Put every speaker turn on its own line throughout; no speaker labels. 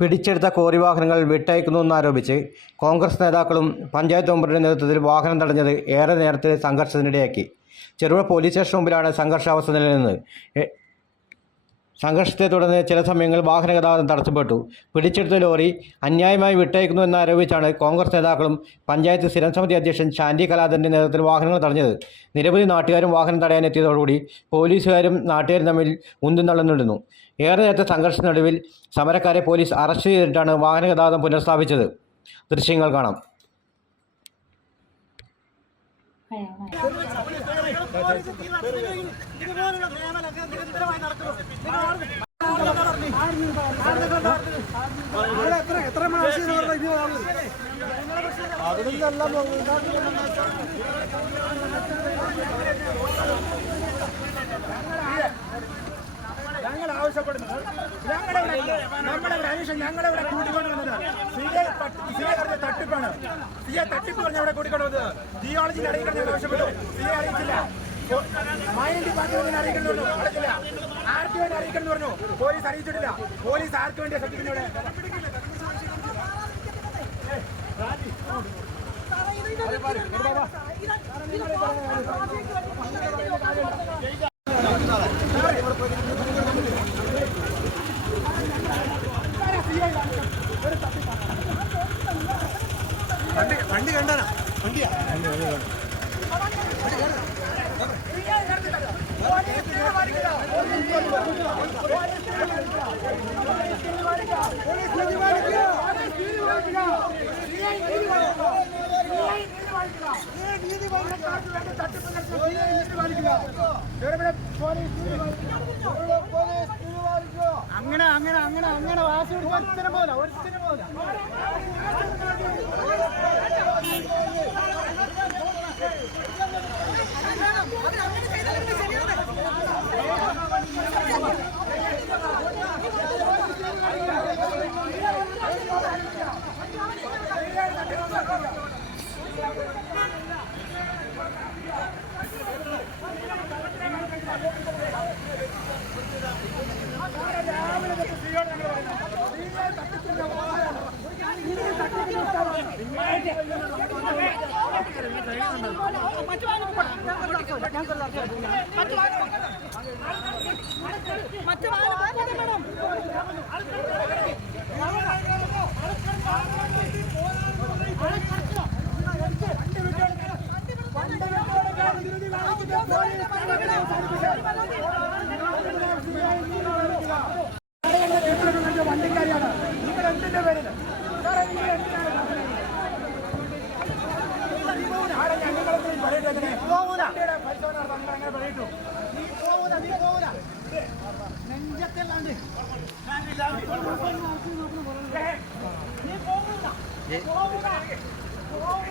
പിടിച്ചെടുത്ത കോറി വാഹനങ്ങൾ വിട്ടയക്കുന്നുവെന്നാരോപിച്ച് കോൺഗ്രസ് നേതാക്കളും പഞ്ചായത്ത് മെമ്പറുടെ നേതൃത്വത്തിൽ വാഹനം തടഞ്ഞത് ഏറെ നേരത്തെ സംഘർഷത്തിനിടയാക്കി. ചെറുപുഴ പോലീസ് സ്റ്റേഷന് മുമ്പിലാണ് സംഘർഷാവസ്ഥ നിലനിന്നത്. സംഘർഷത്തെ തുടർന്ന് ചില സമയങ്ങളിൽ വാഹന ഗതാഗതം തടസ്സപ്പെട്ടു. പിടിച്ചെടുത്ത ലോറി അന്യായമായി വിട്ടയക്കുന്നു എന്നാരോപിച്ചാണ് കോൺഗ്രസ് നേതാക്കളും പഞ്ചായത്ത് സ്ഥിരം സമിതി അധ്യക്ഷൻ ശാന്തി കലാധരന്റെ നേതൃത്വത്തിൽ വാഹനങ്ങൾ തടഞ്ഞത്. നിരവധി നാട്ടുകാരും വാഹനം തടയാനെത്തിയതോടുകൂടി പോലീസുകാരും നാട്ടുകാരും തമ്മിൽ ഉന്തും തള്ളുന്നിടുന്നു ഏറെ നേരത്തെ സംഘർഷത്തിനൊടുവിൽ സമരക്കാരെ പോലീസ് അറസ്റ്റ് ചെയ്തിട്ടാണ് വാഹന ഗതാഗതം പുനഃസ്ഥാപിച്ചത്. ദൃശ്യങ്ങൾ കാണാം.
ഞങ്ങൾ ആവശ്യപ്പെടുന്നത് ഞങ്ങളുടെ നമ്മുടെ അന്വേഷണം ഞങ്ങളിവിടെ കൂട്ടിക്കൊണ്ട് വന്നത് സി എ സി എ പറഞ്ഞ തട്ടിപ്പാണ് സി എ തട്ടിപ്പ് പറഞ്ഞ അവിടെ കൂടി വന്നത് ജിയോളജി അറിയിക്കണം ആവശ്യപ്പെട്ടു. സി എ അറിയിച്ചില്ല മൈനിങ് ഡിപ്പാർട്ട്മെന്റിനെ അറിയിക്കുന്നു അറിയിച്ചില്ല. ആർ അറിയിക്കണം പറഞ്ഞു. പോലീസ് അറിയിച്ചിട്ടില്ല. പോലീസ് ആർക്ക് വേണ്ടി ശ്രദ്ധിക്കുന്നവിടെ വണ്ടി വണ്ടി വണ്ടിയാ. അങ്ങനെ അങ്ങനെ അങ്ങനെ അങ്ങനെ വാസി ഒരുത്തരം പോലെ ഒരുത്തരം പോലെ.
മറ്റു വാഹനം മേഡം
വണ്ടിക്കാരിയാണ് നിങ്ങൾ എന്തിന്റെ സാറേ, നിങ്ങൾ എന്തിനാണ് ആടെ ഞങ്ങളൊന്നും പറയട്ടെ പോകൂല പരിശോധന നടത്താൻ അങ്ങനെ പറയട്ടു നീ പോകൂല നീ പോകൂല നീ പോകൂല പോകൂല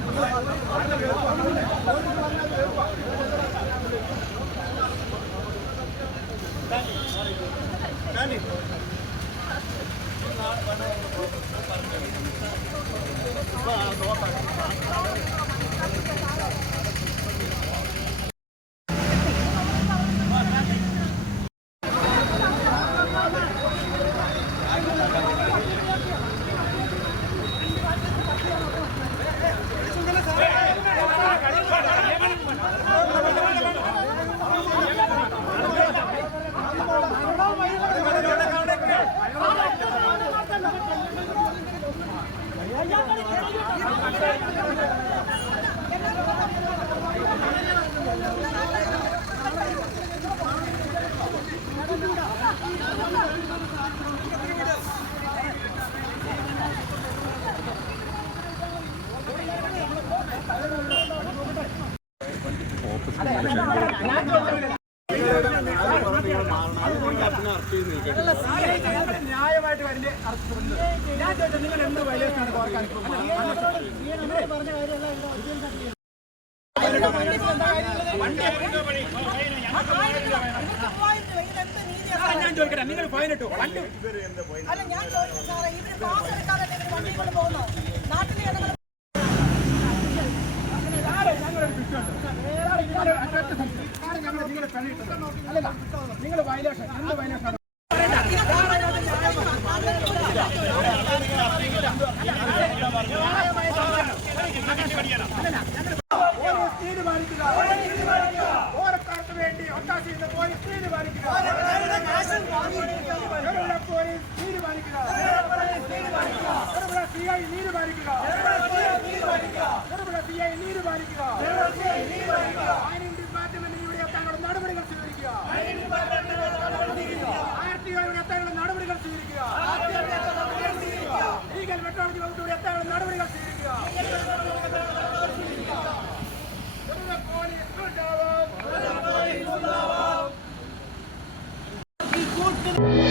Thank you. ഞാൻ ചോദിച്ചത് നിങ്ങൾ എന്ത് വയലേഷൻ ആണ് പറഞ്ഞ ഞാൻ ചോദിക്കട്ടെ നിങ്ങൾ ഫൈൻ ഇട്ടു
അല്ല ഞാൻ ചോദിച്ചു സാറേ ഇവർ പാസ് എടുക്കാതെ വണ്ടിയിൽ കൊണ്ട് പോകുന്നു?
ഓരക്കാർക്ക് വേണ്ടി ഒട്ടാശി സ്പീഡ് പാലിക്കുക ചെറുപുഴ പോലീസ് സ്പീഡ് പാലിക്കുക ചെറുപുഴ സി ഐ നീര് പാലിക്കുക ചെറുപുഴ സി ഐ നീര് പാലിക്കുക മൈനിങ് ഡിപ്പാർട്ട്മെന്റിന് ഇവിടെ എത്താനുള്ള നടപടികൾ സ്വീകരിക്കുക ആർ ടി ഒയുടെ എത്താനുള്ള നടപടികൾ സ്വീകരിക്കുക ലീഗൽ മെട്രോളജി വകുപ്പിലൂടെ എത്താനുള്ള നടപടികൾ സ്വീകരിക്കുക ചെറുപുഴ പോലീസ് ഉണ്ടാവും